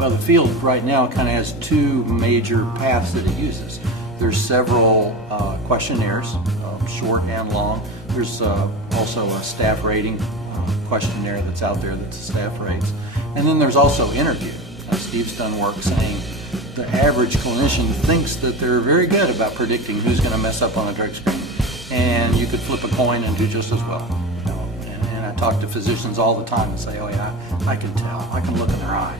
Well, the field right now kind of has two major paths that it uses. There's several questionnaires, short and long. There's also a staff rating questionnaire that's out there that the staff rates. And then there's also interview. Steve's done work saying the average clinician thinks that they're very good about predicting who's going to mess up on a drug screen. And you could flip a coin and do just as well. You know? And I talk to physicians all the time and say, oh yeah, I can tell. I can look in their eye.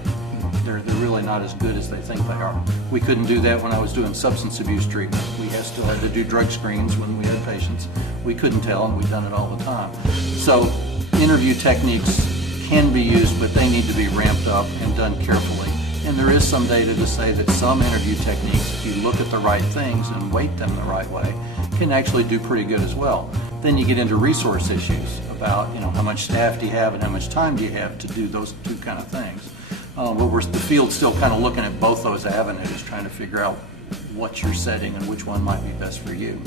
They're really not as good as they think they are. We couldn't do that when I was doing substance abuse treatment. We still had to do drug screens when we had patients. We couldn't tell, and we've done it all the time. So interview techniques can be used, but they need to be ramped up and done carefully. And there is some data to say that some interview techniques, if you look at the right things and weight them the right way, can actually do pretty good as well. Then you get into resource issues about, you know, how much staff do you have and how much time do you have to do those two kind of things. But the field's still kind of looking at both those avenues, trying to figure out what you're setting and which one might be best for you.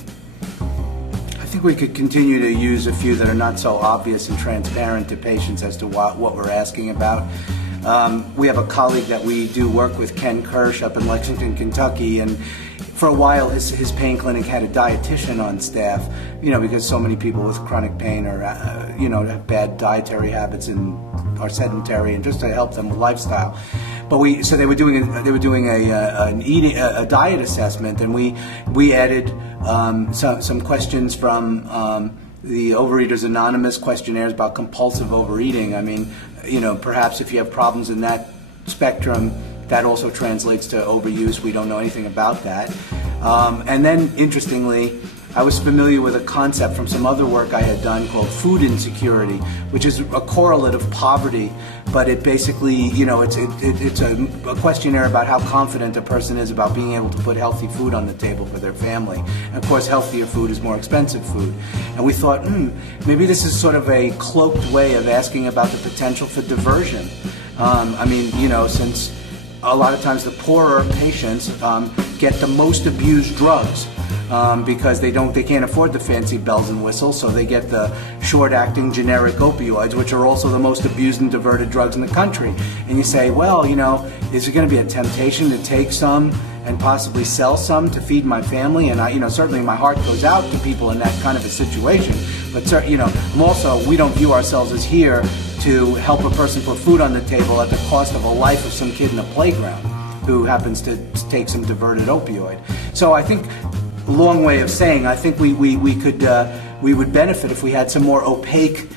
I think we could continue to use a few that are not so obvious and transparent to patients as to what we're asking about. We have a colleague that we do work with, Ken Kirsch, up in Lexington, Kentucky, and for a while his pain clinic had a dietitian on staff, you know, because so many people with chronic pain are, you know, have bad dietary habits and are sedentary, and just to help them with lifestyle. But so they were doing a diet assessment, and we added some questions from the Overeaters Anonymous questionnaires about compulsive overeating. I mean, you know, perhaps if you have problems in that spectrum, that also translates to overuse. We don't know anything about that. And then, interestingly, I was familiar with a concept from some other work I had done called food insecurity, which is a correlate of poverty, but it basically, you know, it's a questionnaire about how confident a person is about being able to put healthy food on the table for their family. And of course, healthier food is more expensive food. And we thought, maybe this is sort of a cloaked way of asking about the potential for diversion. I mean, you know, since a lot of times the poorer patients get the most abused drugs. Because they can't afford the fancy bells and whistles, so they get the short-acting generic opioids, which are also the most abused and diverted drugs in the country. And you say, well, you know, is there going to be a temptation to take some and possibly sell some to feed my family? And you know, certainly my heart goes out to people in that kind of a situation. But you know, we don't view ourselves as here to help a person put food on the table at the cost of a life of some kid in the playground who happens to take some diverted opioid. So I think, long way of saying, I think we would benefit if we had some more opaque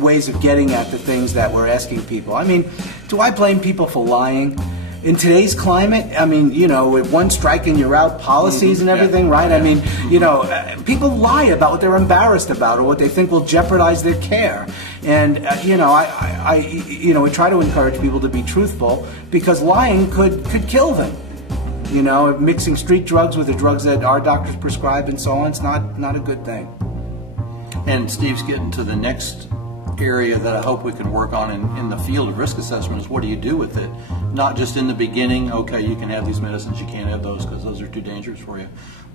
ways of getting at the things that we're asking people. I mean, do I blame people for lying? In today's climate, I mean, you know, with one strike and you're out policies and everything, right? I mean, you know, people lie about what they're embarrassed about or what they think will jeopardize their care. And, you know, we try to encourage people to be truthful, because lying could kill them. You know, mixing street drugs with the drugs that our doctors prescribe and so on, it's not a good thing. And Steve's getting to the next area that I hope we can work on in the field of risk assessment is what do you do with it? Not just in the beginning, okay, you can have these medicines, you can't have those because those are too dangerous for you.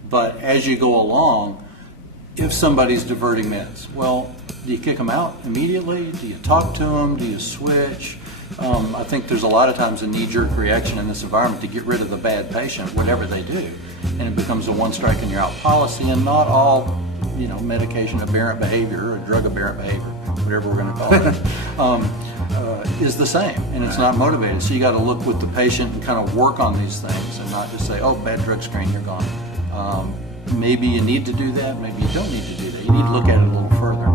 But as you go along, if somebody's diverting meds, well, do you kick them out immediately? Do you talk to them? Do you switch? I think there's a lot of times a knee-jerk reaction in this environment to get rid of the bad patient, whatever they do, and it becomes a one-strike and you're out policy. And not all, you know, medication aberrant behavior or drug aberrant behavior, whatever we're going to call it, is the same, and it's not motivated. So you got to look with the patient and kind of work on these things, and not just say, "Oh, bad drug screen, you're gone." Maybe you need to do that. Maybe you don't need to do that. You need to look at it a little further.